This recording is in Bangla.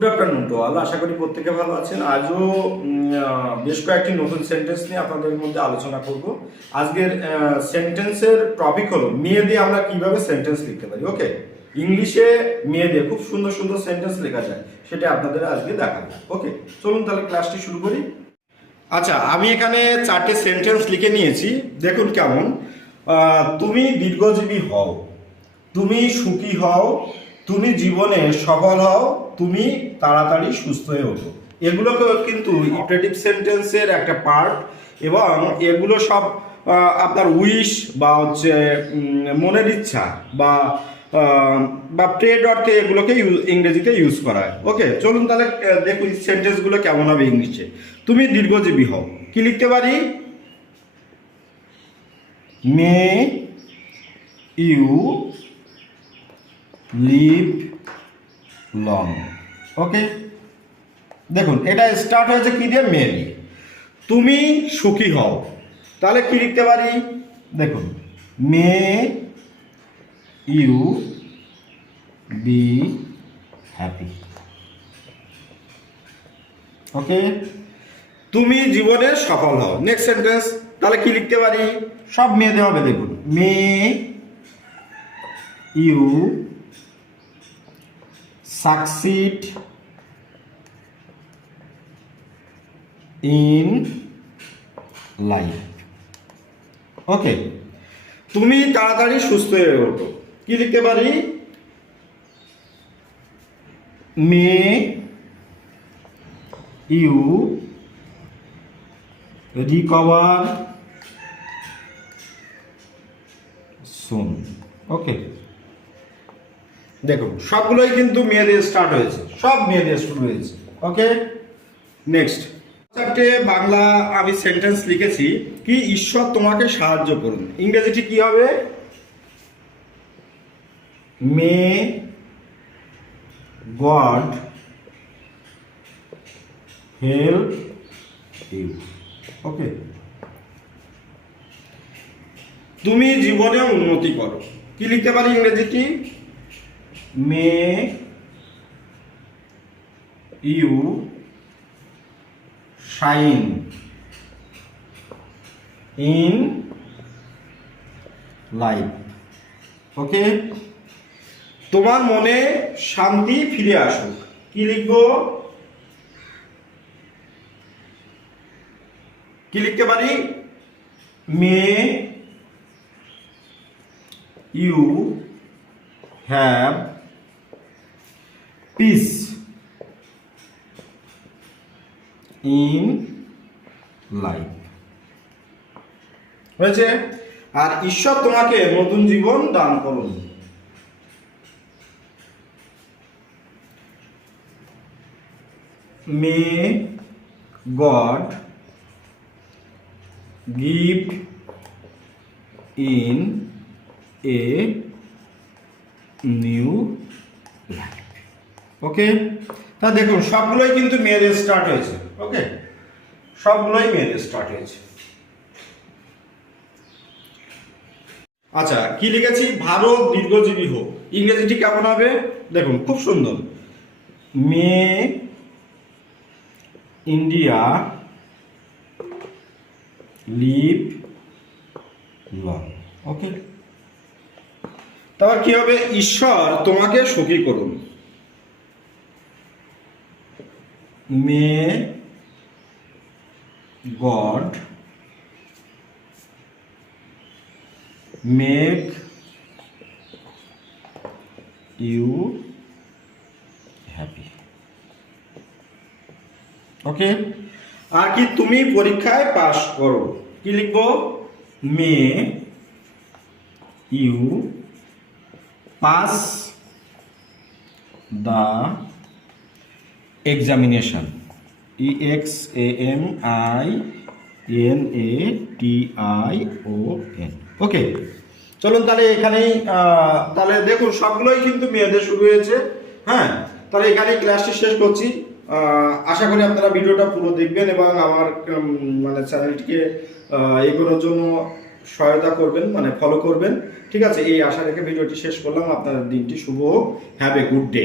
Good afternoon to all. আশা করি প্রত্যেকে ভালো আছেন। আজও বেশ কয়েকটি নতুন সেন্টেন্স নিয়ে আপনাদের মধ্যে আলোচনা করব। আজকের সেন্টেন্সের টপিক হলো মেয়ে দিয়ে আমরা কিভাবে সেন্টেন্স লিখতে পারি। ওকে, ইংলিশে মেয়ে দিয়ে খুব সুন্দর সুন্দর সেন্টেন্স লেখা যায়, সেটা আপনাদের আজকে দেখাবো। ওকে, চলুন তাহলে ক্লাসটি শুরু করি। আচ্ছা, আমি এখানে 4টে সেন্টেন্স লিখে নিয়েছি, দেখুন কেমন। তুমি দীর্ঘজীবী হও, তুমি সুখী হও, তুমি জীবনে সফল হও, তুমি তাড়াতাড়ি সুস্থ হয়ে ওঠো। এগুলোকে কিন্তু ইমপ্রেটিভ সেন্টেন্সের একটা পার্ট, এবং এগুলো সব আপনার উইশ বা হচ্ছে মনের ইচ্ছা বা প্রেড অর্থে এগুলোকে ইংরেজিতে ইউজ করা হয়। ওকে, চলুন তাহলে দেখুন সেন্টেন্সগুলো কেমন হবে ইংলিশে। তুমি দীর্ঘজীবী হও, কি লিখতে পারি? May you live long. Okay, দেখুন এটা স্টার্ট হয়েছে কি দিয়ে? মে দিয়ে। তুমি সুখী হও, তাহলে কি লিখতে পারি? দেখুন, মে ইউ বি হ্যাপি। ওকে, তুমি জীবনে সফল হও। নেক্সট সেন্টেন্স, তাহলে কি লিখতে পারি? সব মেয়েদের হবে। দেখুন, may you succeed in life. Okay, তুমি তাড়াতাড়ি সুস্থ হয়ে ওঠো, কি লিখতে পারি? মে ইউ রিকভার সুন। ওকে, দেখুন সবগুলোই কিন্তু মেয়ে দিয়ে স্টার্ট হয়েছে, সব মেয়ে দিয়ে শুরু হয়েছে। ওকে, নেক্সট 4টে বাংলা আমি সেন্টেন্স লিখেছি। কি? ঈশ্বর তোমাকে সাহায্য করুন। ইংরেজিটি কি হবে? May God help you. Okay, তুমি জীবনে উন্নতি করো, কি লিখতে পারি ইংরেজিটি? May you shine in life. Okay, তোমার মনে শান্তি ফিরে আসুক, কি লিখবো? কি লিখতে পারি? May you have peace in life. হয়েছে। আর ঈশ্বর তোমাকে নতুন জীবন দান করুন। May God give in a new life. Okay, তা দেখুন সবগুলোই কিন্তু মেয়েদের স্টার্ট হয়েছে। ওকে, সবগুলোই মেয়েদের স্টার্ট হয়েছে। আচ্ছা, কি লিখেছি? ভারত দীর্ঘজীবী হোক, ইংরেজিটি কেমন হবে? দেখুন খুব সুন্দর। May India live long. Okay, তারপর কি হবে? ঈশ্বর তোমাকে সুখী করুন। May God make you happy. Okay, আর কি? তুমি পরীক্ষায় পাশ করো, কি লিখবো? May you pass the examination. EXAMINATION। Okay, চলুন তাহলে এখানেই তাহলে দেখুন সবগুলোই কিন্তু মেয়েদের শুরু হয়েছে। হ্যাঁ, তাহলে এখানেই ক্লাসটি শেষ করছি। আশা করি আপনারা ভিডিওটা পুরো দেখবেন এবং আমার মানে চ্যানেলটিকে এগোনোর জন্য সহায়তা করবেন, মানে ফলো করবেন। ঠিক আছে, এই আশা রেখে ভিডিওটি শেষ করলাম। আপনার দিনটি শুভ হোক। Have a good day.